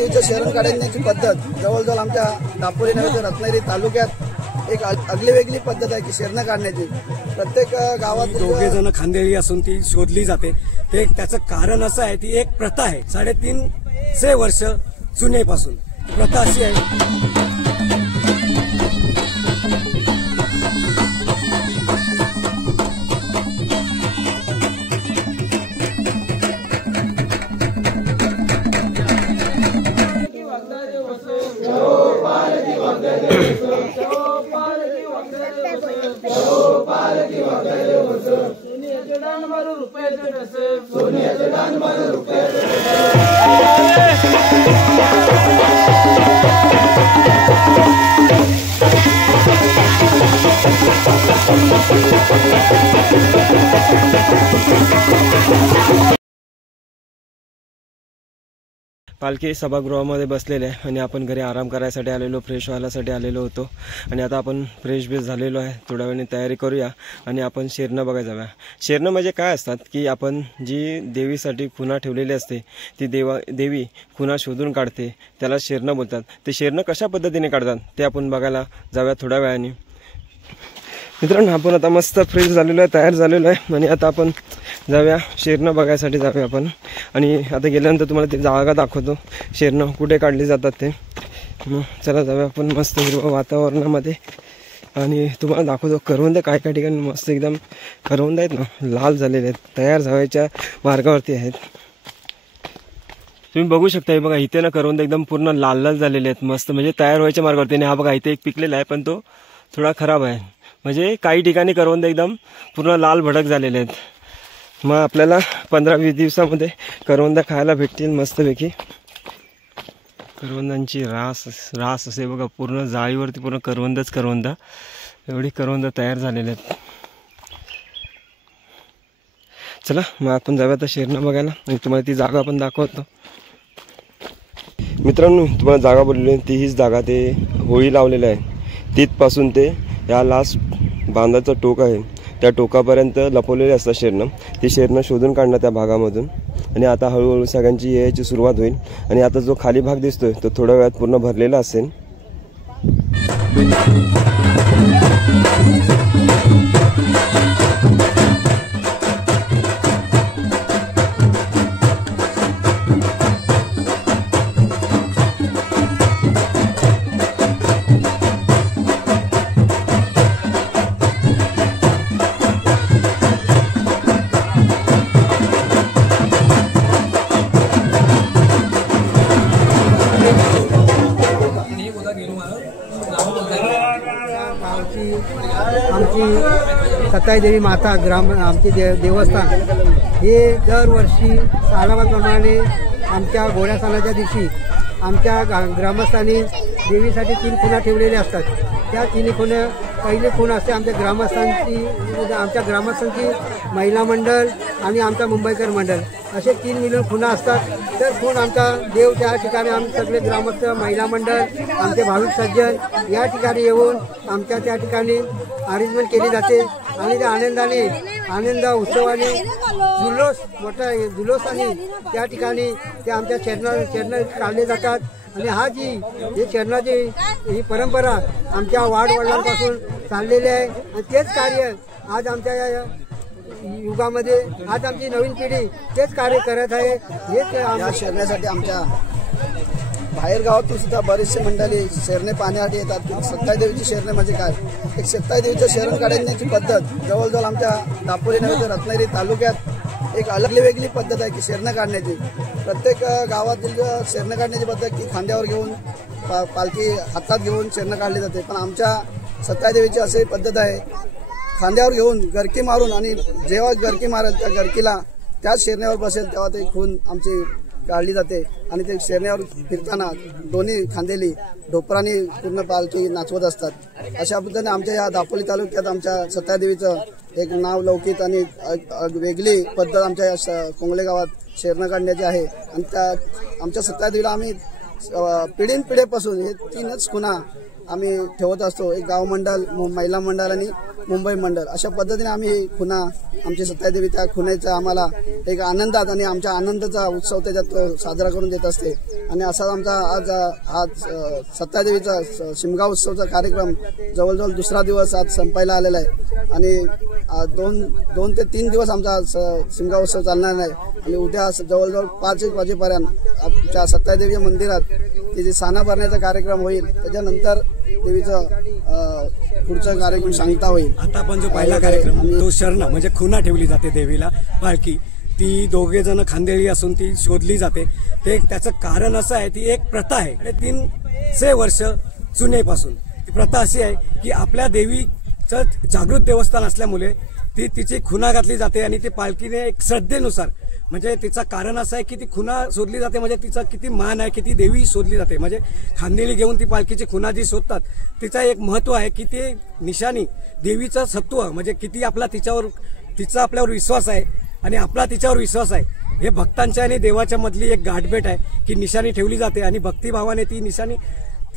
देवीचं शरण काढण्याची पद्धत जवळजवळ आमच्या दापोली नगर रत्नागिरी तालुक्यात एक आगली वेगळी पद्धत आहे की शरण काढण्याची। प्रत्येक गावात दोघे जण खांदेळी असून ती शोधली जाते। ते त्याचं कारण असं आहे, ती एक प्रथा आहे 350 वर्ष जुनेपासून प्रथा अशी आहे। पालखी सभागृहामध्ये बसलेले आहे आणि आपण घरी आराम करायसाठी आलेलो, फ्रेश व्हायसाठी आलेलो होतो आणि आता आपण फ्रेश बेस झालेलो आहे। थोड्या वेळाने तयारी करूया आणि आपण शेरणं बघायला जाऊया। शेरणं म्हणजे काय असतात की आपण जी देवीसाठी खुणा ठेवलेली असते ती देवी खुणा शोधून काढते, त्याला शेरणं बोलतात। ते शेरणं कशा पद्धतीने काढतात ते आपण बघायला जाऊया थोड्या वेळाने। मित्रांनो, आपण आता मस्त फ्रेश झालेलो आहे, तयार झालेलो आहे आणि आता आपण जाऊया शेरणं बघायसाठी जाऊया आपण। आणि आता गेल्यानंतर तुम्हाला ते जागा दाखवतो शेरणं कुठे काढली जातात ते। मग चला जाऊया आपण मस्त हिरवं वातावरणामध्ये आणि तुम्हाला दाखवतो करवंद काय काय ठिकाणी मस्त एकदम करवंद आहेत ना, लाल झालेले आहेत, तयार व्हायच्या मार्गावरती आहेत। तुम्ही बघू शकता, हे बघा इथे ना करवंद एकदम पूर्ण लाल लाल झालेले आहेत, मस्त म्हणजे तयार व्हायच्या मार्गावरती। आणि हा बघा इथे एक पिकलेला आहे पण तो थोडा खराब आहे, म्हणजे काही ठिकाणी करवंद एकदम पूर्ण लाल भडक झालेले आहेत। मग आपल्याला 15-20 दिवसामध्ये करवंद खायला भेटतील मस्तपैकी। करवंदांची रास असे बघा, पूर्ण जाळीवरती पूर्ण करवंद एवढी करवंद तयार झालेले आहेत। चला मग आपण जाऊया आता शेरणं बघायला आणि तुम्हाला ती जागा पण दाखवतो। मित्रांनो, तुम्हाला जागा बोलली ती हीच जागा, ते होळी लावलेलं आहे तिथपासून ते या लास्ट बांधाचं टोक आहे त्या टोकापर्यंत लपवलेले असतात शेरणं। ती शेरणं शोधून काढणं त्या भागामधून आणि आता हळूहळू सगळ्यांची यायची सुरुवात होईल। आणि आता जो खाली भाग दिसतोय तो थोड्या वेळात पूर्ण भरलेला असेल। आमची सताई देवी माता आमचे देवस्थान हे दरवर्षी सालाबाप्रमाणे आमच्या घोड्या सणाच्या दिवशी आमच्या ग्रामस्थांनी देवीसाठी 3 खुणा ठेवलेल्या असतात। त्या 3 खुणा, पहिली खूण असते आमच्या ग्रामस्थांची महिला मंडळ आणि आमचा मुंबईकर मंडळ, असे 3 मिळून खुणा असतात। तर खूण आमचा देव त्या ठिकाणी आम्ही सगळे ग्रामस्थ, महिला मंडळ, आमचे भाविक सज्जन या ठिकाणी येऊन आमच्या त्या ठिकाणी अरेंजमेंट केली जाते आणि त्या आनंद उत्सवाने मोठा जुलोसाने त्या ठिकाणी ते आमच्या शरण काढले जातात। आणि हे शरणाची ही परंपरा आमच्या वाडवडिलांपासून चाललेली आहे आणि तेच कार्य आज आमच्या या युगामध्ये आज आमची नवीन पिढी तेच कार्य करत आहे। हेच या शरणासाठी आमच्या बाहेर गावातून सुद्धा बरेचसे मंडळी शरणे पाहण्यासाठी येतात। सताई देवीची शरणे म्हणजे काय, एक सताई देवीचं शरण काढण्याची पद्धत जवळजवळ आमच्या दापोली नगर रत्नागिरी तालुक्यात एक आगली वेगळी पद्धत आहे की शरण काढण्याची। प्रत्येक गावातील शरण काढण्याची पद्धत की खांद्यावर घेऊन पालखी हातात घेऊन शरण काढली जाते, पण आमच्या सताई देवीची अशी पद्धत आहे खांद्यावर घेऊन गरकी मारून, आणि जेव्हा गरकी मारेल त्या गरकीला त्याच शेरण्यावर बसेल तेव्हा ते खून आमची काढली जाते। आणि ते शेरण्यावर फिरताना दोन्ही खांदेली ढोपरांनी पूर्ण पालखी नाचवत असतात। अशा पद्धतीने आमच्या या दापोली तालुक्यात आमच्या सताई देवीचं एक नाव लौकिक आणि वेगळी पद्धत आमच्या या कोंगले गावात शेरणं काढण्याची आहे। आणि त्या आमच्या सताई देवीला आम्ही पिढीपासून हे 3च खुणा आम्ही ठेवत असतो, एक गाव मंडळ, महिला मंडळ आणि मुंबई मंडळ अशा पद्धतीने आम्ही खुणा आमची सत्तादेवी त्या खुण्याचा आम्हाला एक आनंदात आणि आमच्या आनंदाचा उत्सव त्याच्यात साजरा करून देत असते। आणि असा आमचा आज सत्तादेवीचा शिमगा उत्सवचा कार्यक्रम जवळजवळ दुसरा दिवस आज संपायला आलेला आहे आणि दोन ते 3 दिवस आमचा शिमगा उत्सव चालणार आहे आणि उद्या जवळजवळ 5 वाजेपर्यंत आमच्या सत्तादेवी मंदिरात तिची साना भरण्याचा कार्यक्रम होईल। त्याच्यानंतर देवीचं पुढचा कार्यक्रम सांगता होईल। आता आपण जो पहिला कार्यक्रम तो शरणा म्हणजे खुणा ठेवली जाते देवीला पालखी, ती दोघे जण खांदेळी असून ती शोधली जाते। ते त्याचं कारण असं आहे, ती एक प्रथा आहे 300 वर्ष जुनेपासून। ती प्रथा अशी आहे की आपल्या देवीचं जागृत देवस्थान असल्यामुळे ती तिची खुणा घातली जाते आणि ती पालखीने एक श्रद्धेनुसार म्हणजे तिचं कारण असं आहे की ती खुणा शोधली जाते म्हणजे तिचा किती मान आहे, किती देवी शोधली जाते। म्हणजे खांदेळी घेऊन ती पालखीची खुणा जी शोधतात तिचा एक महत्व आहे की ते निशाणी देवीचं सत्व म्हणजे किती तिचा आपल्यावर विश्वास आहे आणि आपला तिच्यावर विश्वास आहे, हे भक्तांच्या आणि देवाच्या मधली एक गाठभेट आहे की निशाणी ठेवली जाते आणि भक्तिभावाने ती निशाणी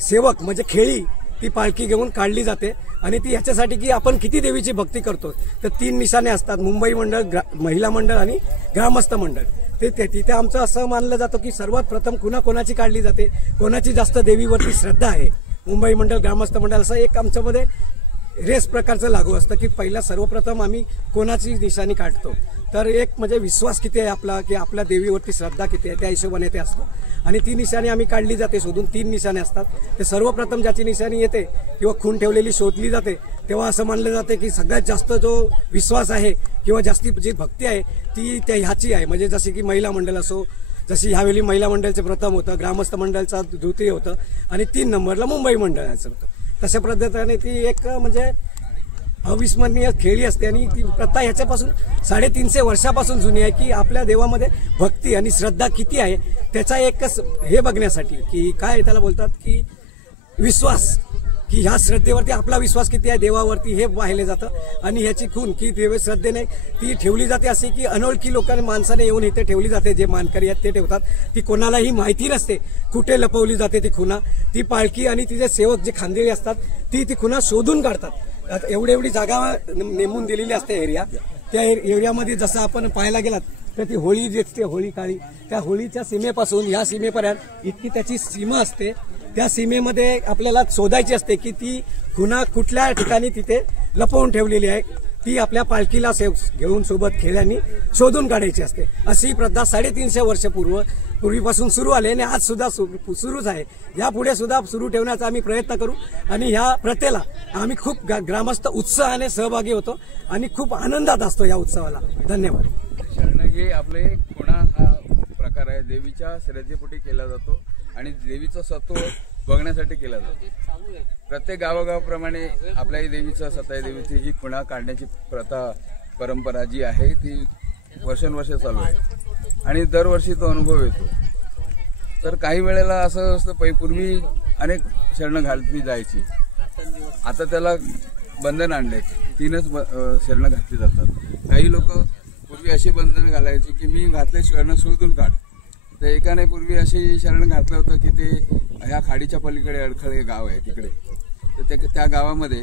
सेवक म्हणजे खेळी ती पालखी घेऊन काढली जाते। आणि ती ह्याच्यासाठी की आपण किती देवीची भक्ती करतो। तर 3 निशाणे असतात, मुंबई मंडळ, महिला मंडळ आणि ग्रामस्थ मंडळ। तिथे आमचं असं मानलं जातं की सर्वात प्रथम कोणाची काढली जाते, कोणाची जास्त देवीवरती श्रद्धा आहे, मुंबई मंडळ ग्रामस्थ मंडळ असं एक आमच्यामध्ये रेस प्रकारचं लागू असतं की पहिला सर्वप्रथम आम्ही कोणाची निशाणी काढतो। तर एक म्हणजे विश्वास किती आहे आपला की आपल्या देवीवरती श्रद्धा किती आहे त्या हिशोबाने ते असतं आणि ती निशाणी आम्ही काढली जाते शोधून। 3 निशाणे असतात, ते सर्वप्रथम ज्याची निशाणी येते किंवा खून ठेवलेली शोधली जाते तेव्हा असं मानलं जाते की सगळ्यात जास्त जो विश्वास आहे किंवा जास्ती जी भक्ती आहे ती त्या ह्याची आहे। म्हणजे जशी की महिला मंडळ असो, जशी ह्यावेळी महिला मंडळचे प्रथम होतं, ग्रामस्थ मंडळचा द्वितीय होतं आणि 3 नंबरला मुंबई मंडळाचं होतं। तशा पद्धतीने ती एक म्हणजे अविस्मरणीय खेळी असते आणि ती प्रथा ह्याच्यापासून 350 वर्षापासून जुनी आहे की आपल्या देवामध्ये भक्ती आणि श्रद्धा किती आहे त्याचा एकच हे बघण्यासाठी की काय त्याला बोलतात की विश्वास, की ह्या श्रद्धेवरती आपला विश्वास किती आहे देवावरती हे पाहिले जातं। आणि ह्याची खून की देव श्रद्धेने ती ठेवली जाते अशी की अनोळखी लोकांनी माणसाने येऊन इथे ठेवली जाते, जे मानकरी आहेत ते ठेवतात। ती कोणालाही माहिती नसते कुठे लपवली जाते ती खुणा। ती पालखी आणि तिचे सेवक जे खांदेळी असतात ती खुणा शोधून काढतात। एवढी जागा नेमून दिलेली असते एरिया, त्या एरियामध्ये जसं आपण पाहायला गेलात तर ती होळी जी असते, होळी काळी, त्या होळीच्या सीमेपासून ह्या सीमेपर्यंत इतकी त्याची सीमा असते। त्या सीमेमध्ये आपल्याला शोधायची असते की ती खुणा कुठल्या ठिकाणी तिथे लपवून ठेवलेली आहे, ती आपल्या पालखीला घेऊन सोबत खेळ्यांनी शोधून काढायची असते। अशी प्रथा 350 वर्ष पूर्वीपासून सुरू आली आणि आज सुद्धा सुरूच आहे। यापुढे सुद्धा सुरू ठेवण्याचा आम्ही प्रयत्न करू आणि ह्या प्रथेला आम्ही खूप ग्रामस्थ उत्साहाने सहभागी होतो आणि खूप आनंदात असतो या उत्सवाला। धन्यवाद। शरण हे आपले खुणा हा प्रकार आहे, देवीच्या श्रद्धेपोटी केला जातो आणि देवीचं सत्व बघण्यासाठी केला जातो। प्रत्येक गावागावाप्रमाणे आपल्या देवीचं सताई देवीची ही खुणा काढण्याची प्रथा परंपरा जी आहे ती वर्षानुवर्ष चालू आहे आणि दरवर्षी तो अनुभव येतो। तर काही वेळेला असं असतं पूर्वी अनेक शरण घातली जायची, आता त्याला बंधन आणले, 3च शरण घातली जातात। काही लोक पूर्वी अशी बंधन घालायची की मी घातले शरण शोधून काढ। तर एकाने पूर्वी अशी शरण घातलं होतं की ते ह्या खाडीच्या पलीकडे अडखळे गाव आहे तिकडे, तर त्या गावामध्ये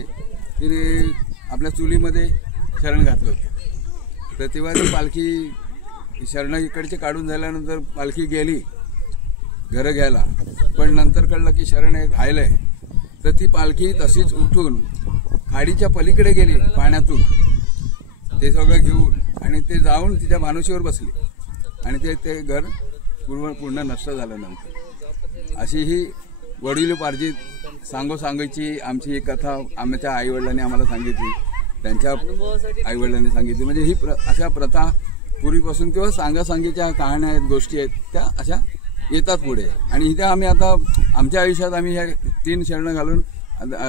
तिने आपल्या चुलीमध्ये शरण घातलं होतं। तर तेव्हा ती पालखी शरण इकडचे काढून झाल्यानंतर पालखी गेली घरं घ्यायला, पण नंतर कळलं की शरण हे राहिलंय। तर ती पालखी तशीच उठून खाडीच्या पलीकडे गेली पाण्यातून, ते सगळं घेऊन आणि ते जाऊन तिच्या भानुशीवर बसली आणि ते घर पूर्ण नष्ट झालं नंतर। अशी ही वडिलोपार्जित सांगायची आमची ही कथा आमच्या आईवडिलांनी आम्हाला सांगितली, त्यांच्या आईवडिलांनी सांगितली। म्हणजे ही अशा प्रथा पूर्वीपासून किंवा सांगाच्या कहाण्या आहेत, गोष्टी आहेत, त्या अशा येतात पुढे आणि इथे आम्ही आता आमच्या आयुष्यात आम्ही ह्या 3 शरण घालून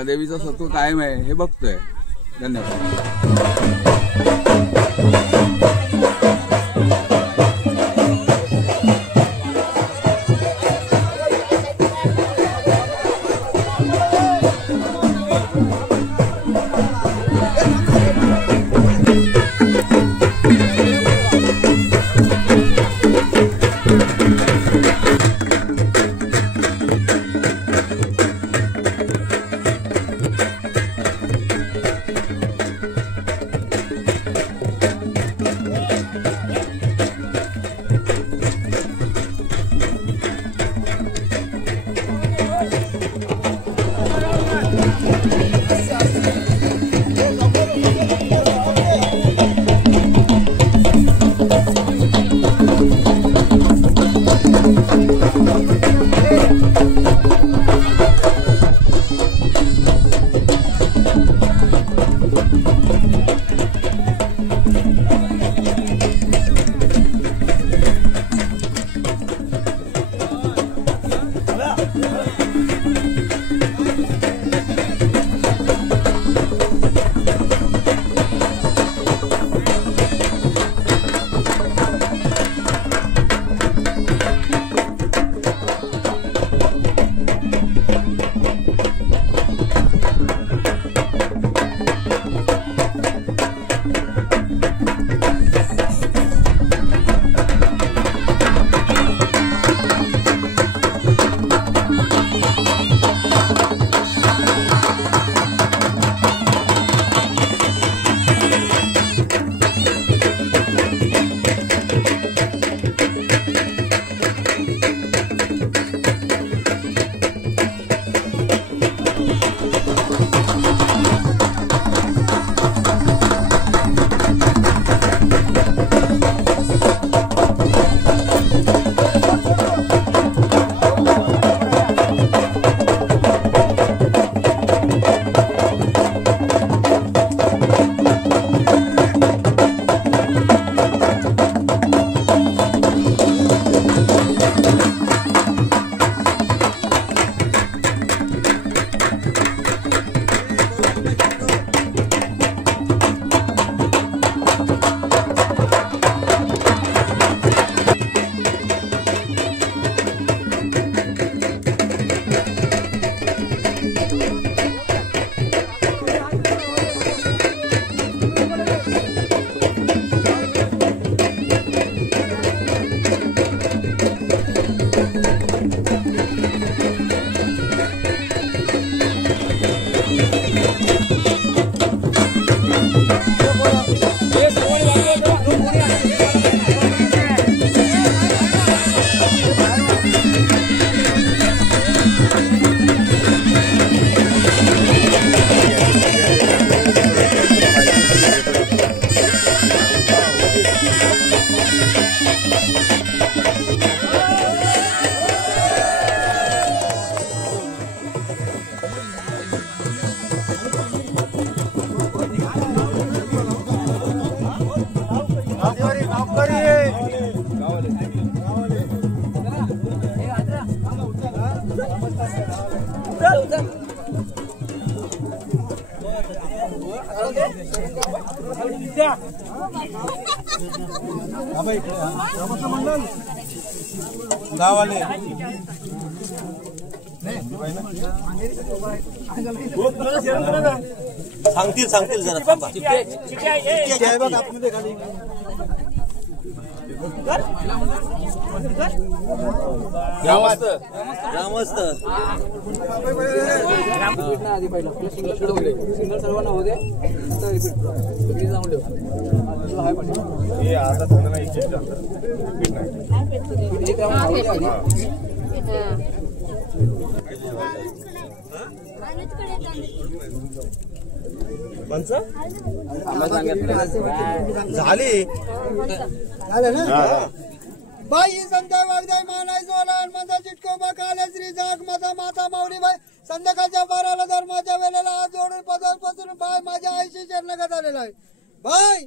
देवीचं सत्व कायम आहे हे बघतोय। धन्यवाद। गावाले सांगतील जरा थांबा. ग्रामस्थ सिंगल सर्वांना होऊ दे. झाली बाई संध्या वागदाय मानाय जोला माझा चिटकोबा काले श्री जाग माझा माता माऊली बाई संध्याकाळच्या 12ला धर्माच्या वेळेला हात जोडून पदापासून बाय माझ्या आईशी शरणगत आलेला आहे. बाई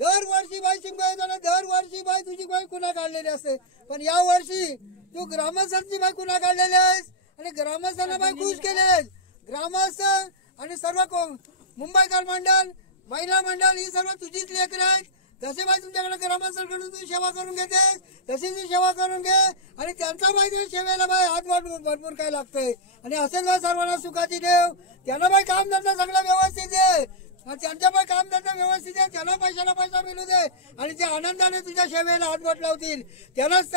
दरवर्षी बाई शिंगायला दरवर्षी बाई तुझी बाई कुणा काढलेली असते, पण या वर्षी तू ग्रामस्थांची बाई कुणा काढलेली आहेस आणि ग्रामस्थांना बाई खुश केले आहेस. ग्रामस्थ आणि सर्व मुंबईकर मंडळ महिला मंडळ ही सर्व तुझीच लेकरं आहेत. जसे बाई तुमच्याकडे ग्रामस्थांकडून तू सेवा करून घेतेस तशी तू सेवा करून घे आणि त्यांचा बाई सेवेला बाई हात वाढवून भरपूर काय लागतंय आणि असेच बाई सर्वांना सुखाची देव. त्यांना बाई काम धंदा सगळं व्यवस्थित आहे, त्यांच्या बाई काम धंदा व्यवस्थित आहे, त्यांना पैशाला पैसा मिळू दे आणि ते आनंदाने तुझ्या सेवेला हातभार लावतील. त्यालाच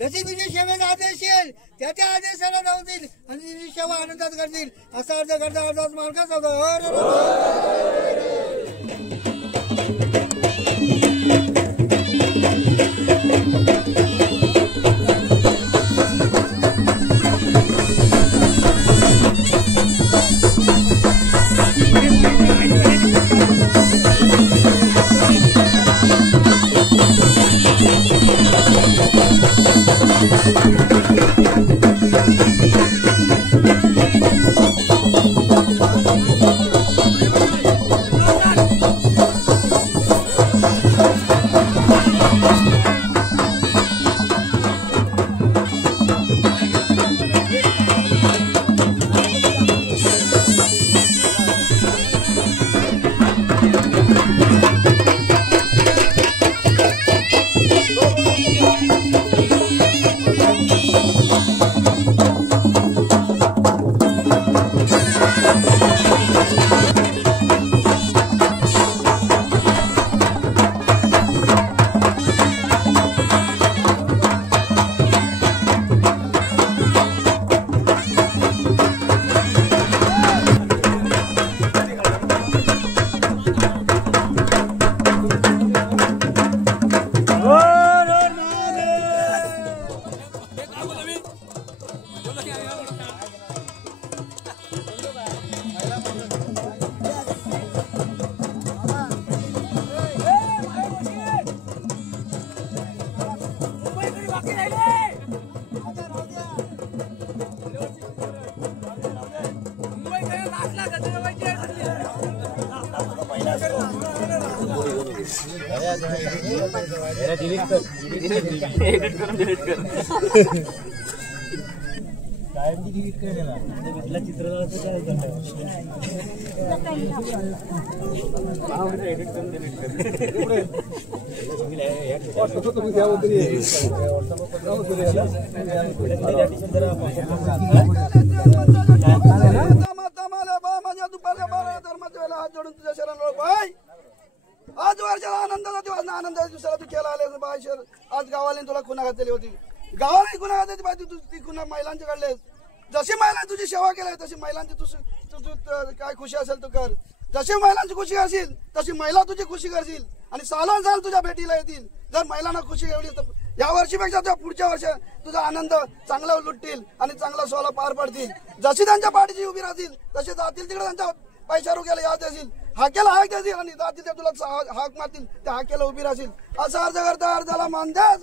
जशी तुझी सेवेचा आदेश येईल त्या आदेशाला लावतील आणि तुझी सेवा आनंदात करतील असा अर्ज करता अर्जाच मार्गाचा आज वर्षाला आनंदाचा दिवस ना, आनंदाच्या दिवसाला तू केला आले बाय शहर. आज गावाला तुला खुणा घातलेली होती, गावाला खुणा घातली बाय तू ती खुणा महिलांची काढलेस. जशी महिलांनी तुझी सेवा केली तशी महिलांची तुझी काय खुशी असेल तू कर. जशी महिलांची खुशी असेल तशी महिला तुझी खुशी करशील आणि सालोन साल तुझ्या भेटीला येतील. जर महिलांना खुशी एवढी तर या वर्षीपेक्षा तुझ्या पुढच्या वर्ष तुझा आनंद चांगला लुटतील आणि चांगला सोहळा पार पडतील. जशी त्यांच्या पाठीची उभी राहतील तसे जातील तिकडे त्यांच्या पैसा रुपयाला याद देशील, हाकेला हाक देशील आणि जातील ते तुला हाक मारतील, त्या हाकेला उभी राहशील. असा अर्ज करता अर्जाला मान द्या.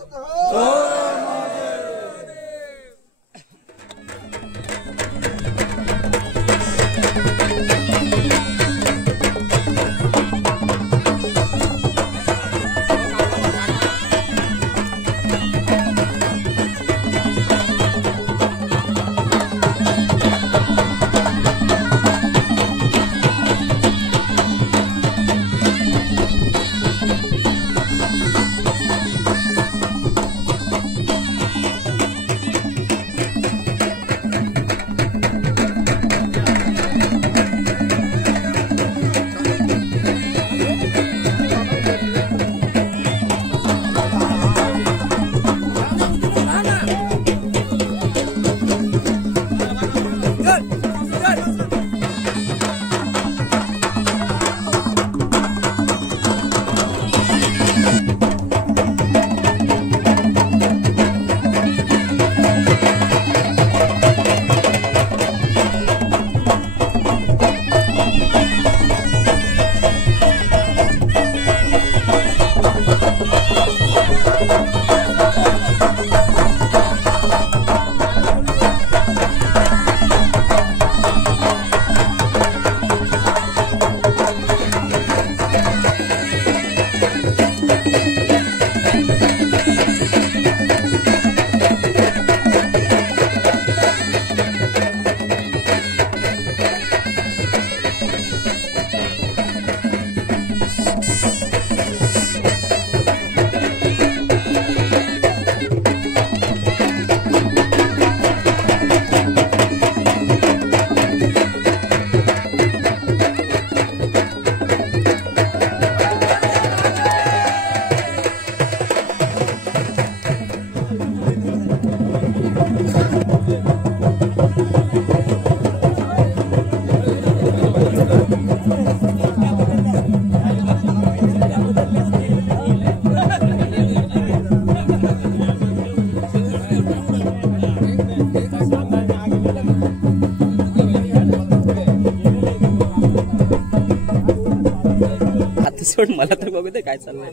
सोड मला तर बघू दे काय चाललंय.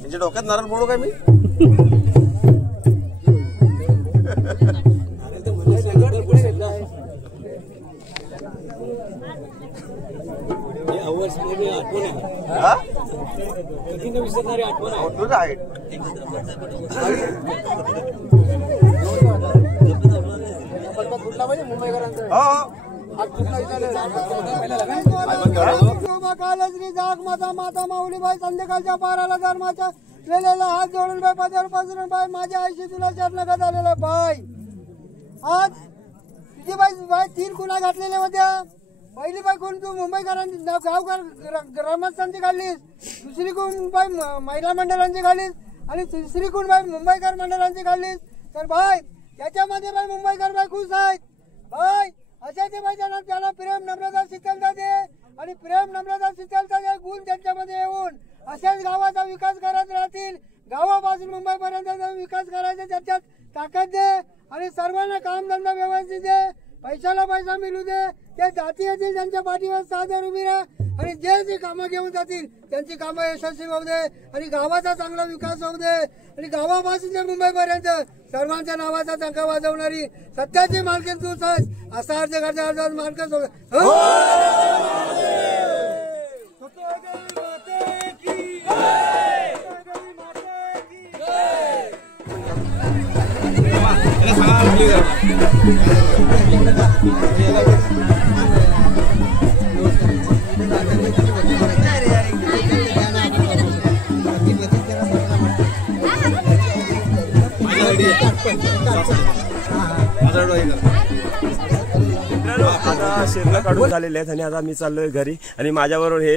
म्हणजे डोक्यात नारळ फोडू काय मी? विसरणारी आठवण श्री जाग माता माता माऊलीबाई संध्याकाळच्या पाराला धर्माच्या वेळेला हात जोडून बाई पदर पसरून बाई माझ्या आईशी तुला चरणागत आलेला बाई. आज तुझी बाई 3 खुणा घातलेल्या होत्या. पहिली बाई खून तू मुंबईकरांची गावकर ग्रामस्थांची काढलीस, दुसरी खून बाई महिला मंडळांची काढलीस आणि तिसरी खून बाई मुंबईकर मंडळांची काढलीस. तर बाई त्याच्यामध्ये बाई मुंबईकर बाई खुश आहेत. बाई अशा ते बाई त्याला प्रेम नम्रता शीतलता दे आणि प्रेम नम्रता शीतलता दे गुण त्यांच्यामध्ये येऊन अशाच गावाचा विकास करत राहतील. गावापासून मुंबईपर्यंत विकास करायचा त्याच्यात ताकद दे आणि सर्वांना कामधंदा व्यवस्थित दे, पैशाला पैसा मिळू दे. ते जाती येतील त्यांच्या पाठीवर सादर उभी राहा आणि जे जे कामं घेऊन जातील त्यांची कामं यशस्वी होऊ दे आणि गावाचा चांगला विकास होऊ दे आणि गावापासून ते मुंबईपर्यंत सर्वांच्या नावाचा टंका वाजवणारी सत्याची मालकीण तूच आहेस असा अर्ज करता अर्ज मालकच आता शेरला काढून झालेले आहेत आणि आता मी चाललोय घरी आणि माझ्याबरोबर हे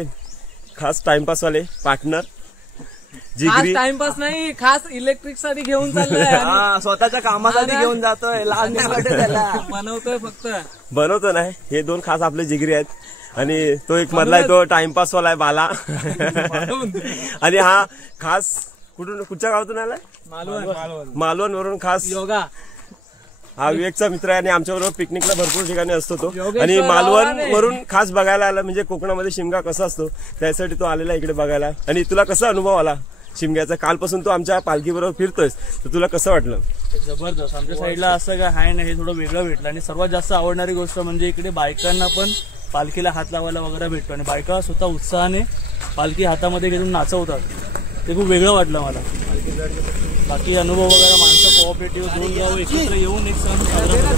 खास टाइमपास वाले पार्टनर जिगरी. टाइमपास नाही, खास इलेक्ट्रिक साठी घेऊन चाललोय. स्वतःच्या कामासाठी घेऊन जातोय, लहान बनवतोय फक्त बनवतो नाही. हे दोन खास आपले जिगरी आहेत आणि तो एक मधला आहे तो टाइमपास वाला आहे बाला आणि हा खास कुठच्या गावातून आलाय? मालवण वरून खास योगा. हा विवेकचा मित्र आहे आणि आमच्याबरोबर पिकनिकला भरपूर ठिकाणी असतो तो आणि मालवण वरून खास बघायला आला. म्हणजे कोकणामध्ये शिमगा कसा असतो त्यासाठी तो आलेला इकडे बघायला. आणि तुला कसा अनुभव आला शिमग्याचा? कालपासून तू आमच्या पालखी बरोबर फिरतोयस तर तुला कसं वाटलं? जबरदस्त. आमच्या साईडला असं काय आहे ना, हे थोडं वेगळं भेटलं आणि सर्वात जास्त आवडणारी गोष्ट म्हणजे इकडे बायकांना पण पालखीला हात लावायला वगैरे भेटतो आणि बायका स्वतः उत्साहाने पालखी हातामध्ये घेऊन नाचवतात. ते खूप वेगळं वाटलं मला. बाकी अनुभव वगैरे माणसं कोऑपरेटिव्ह घेऊन जावं, एकत्र येऊन एक सण साजरा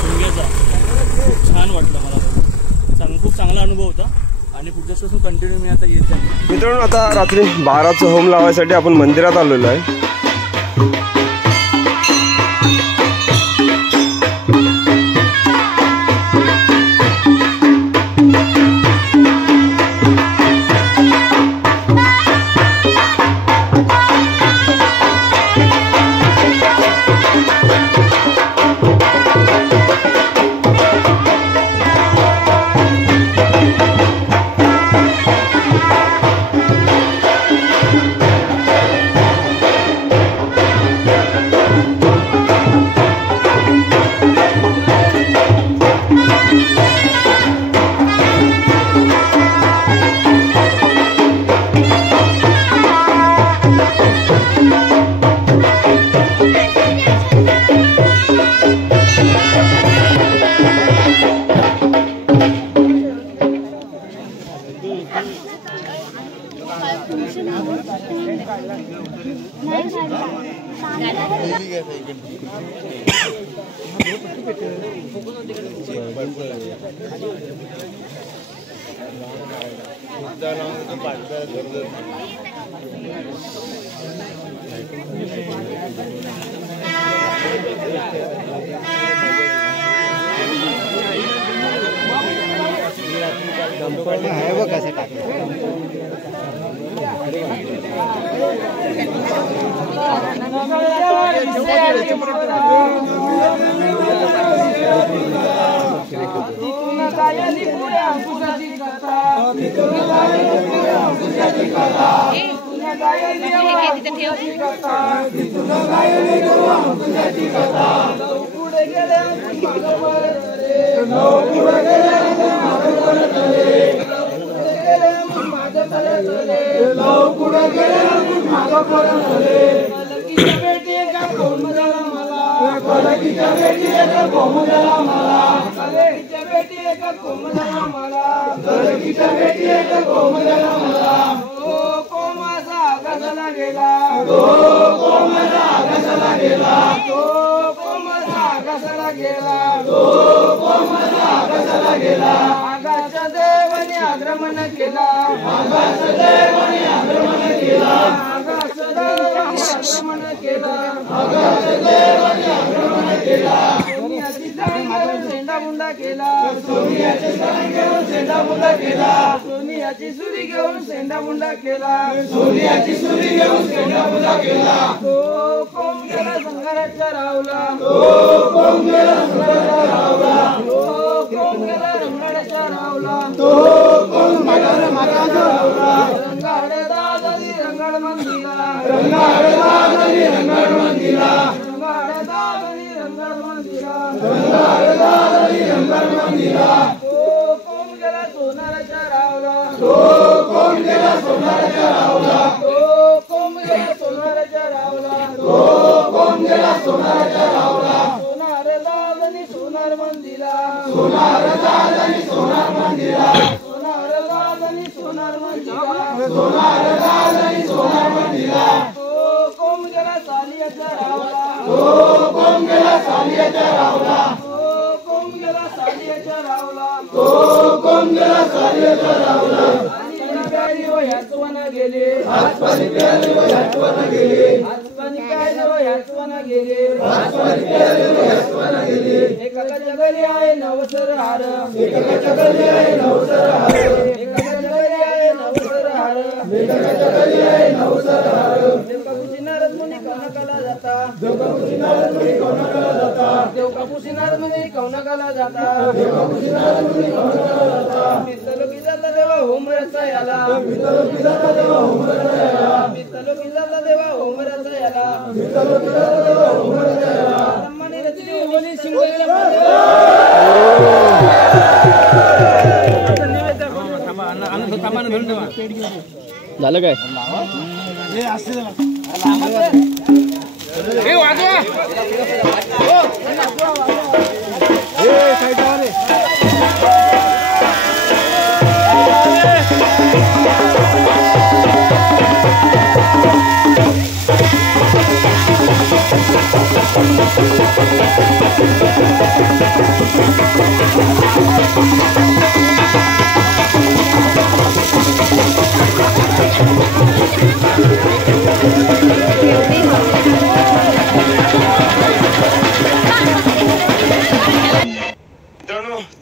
शिमग्याचा खूप छान वाटलं मला. खूप चांगला अनुभव होता आणि पुढच्यापासून कंटिन्यू मी आता येत जाईल. मित्रांनो आता रात्री 12चं होम लावायसाठी आपण मंदिरात आलेलो आहे. सोनियाची सुरी घेऊन सेंडामुंडा केला, सोनियाची सुरी घेऊन सेंडामुंडा केला. तो कोण गेला संघाराच्या रावला, तो कोण गेला संघाराच्या रावला, तो कोण गेला रंगाड्याच्या रावला, तो कोण गेला मागाच्या रावला. रंगाडे दादाली रंगाड मंदिरा, रंगाडे दादाली रंगाड मंदिरा, रंगाडे मंदिरा सोनारदानी अंबर मंदिरा तो कोण गेला सोनाराच्या रावला तो कोण गेला सोनाराच्या रावला तो कोण गेला सोनाराच्या रावला तो कोण गेला सोनाराच्या रावला सोनारदानी सोनार मंदिरा सोनारदानी सोनार मंदिरा सोनारदानी सोनार मंदिरा सोनारदानी सोनार मंदिरा तो कोण गेला सालियाच्या रावला तो कोण गेला सालियाच्या रावला तो कोण गेला सालियाच्या रावला तो कोण गेला सालियाच्या रावला आणि प्यारी हो ह्याच वना गेले हातपाणी प्यारी हो ह्याच वना गेले हातपाणी प्यारी हो ह्याच वना गेले हातपाणी प्यारी हो ह्याच वना गेले एकाच्या जगली आहे नवसर हार एकाच्या जगली आहे नवसर हार एकाच्या जगली आहे नवसर हार एकाच्या जगली आहे नवसर हार देवकापुसी नारद मुनी कौनकाला जाता देवकापुसी नारद मुनी कौनकाला जाता देवकापुसी नारद मुनी कौनकाला जाता देवकापुसी नारद मुनी कौनकाला जाता पितलोकी जाता देवा होमरचा याला पितलोकी जाता देवा होमरचा याला पितलोकी जाता देवा होमरचा याला पितलोकी जाता देवा होमरचा याला ब्रह्मने रचली होली सिंगल झालं काय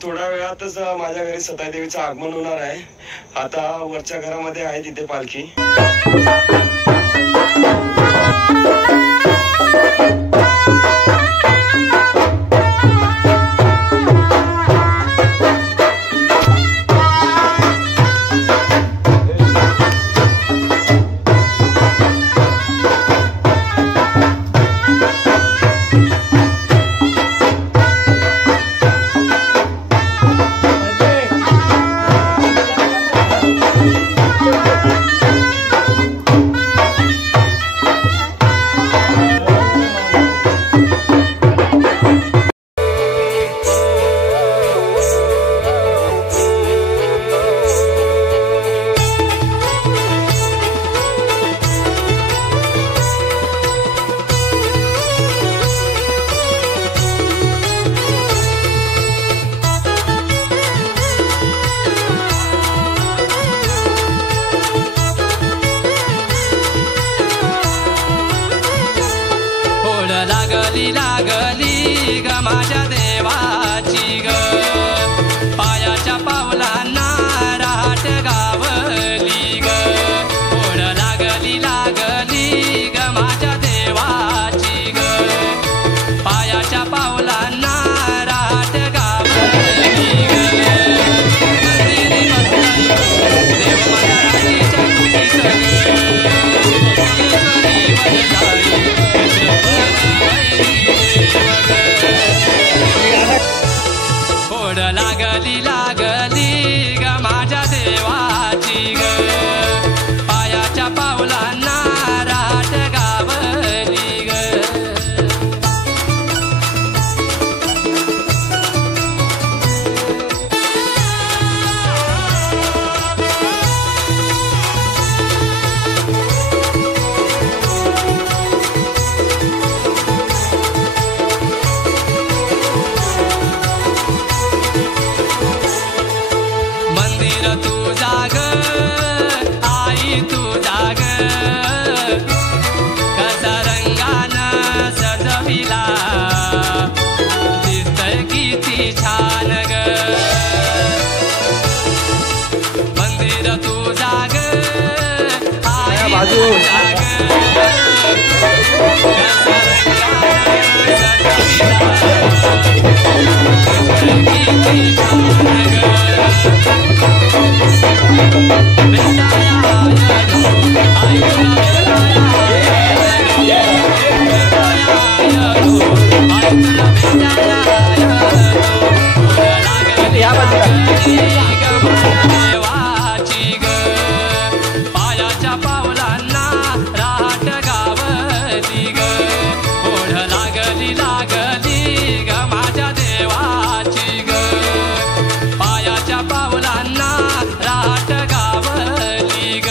थोड्या वेळातच माझ्या घरी सताई देवीचं आगमन होणार आहे. आता वरच्या घरामध्ये आहे तिथे पालखी. लागली लागली ग माझ्या देवाची ग पायाच्या पावलांना राट गावली ग ओढ लागली लागली ग माझ्या देवाची ग पायाच्या पावलांना राट गावली ग मंदिरी बसली देव माझ्या राशीच्या कुशीत ओढ लागली लागली ग माझ्या देवाची ग पायाच्या पावलांना राट गावली ग मंदिर तू जाग आई तू जाग कसा रंगानं सजविला दिसतंय किती छान ग मंदिर तू जाग आई तू जाग कसा रंगानं सजविला किती छान ग I या देवाची ग पायाच्या पावलांना राहट गावली ग ओढ लागली ग माझ्या देवाची ग पायाच्या पावलांना राहट गावली ग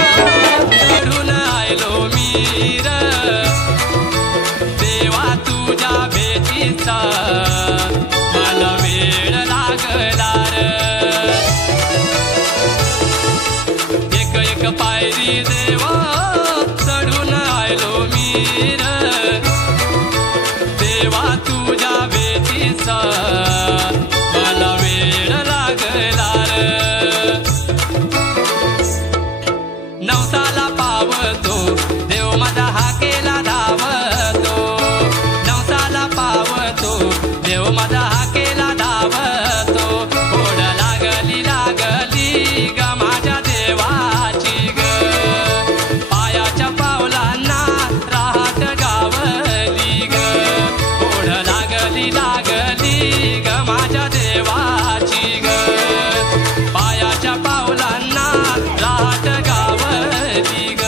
चढून आयलो मीर देवा तुझ्या भेटीचा मला वेळ लागला एक पायरी देवा चढून आयलो मीर देवा तुझ्या भेटीचा मला वेळ लागला नवसाला पावतो देव माझा हाकेला धावतो नवसाला पावतो देव माझा हाकेला धावतो ओढ लागली ग माझ्या देवाची ग पायाच्या पावलांना राहत गावली ग ओढ लागली ग माझ्या देवाची ग पायाच्या पावलांना राहत गावली ग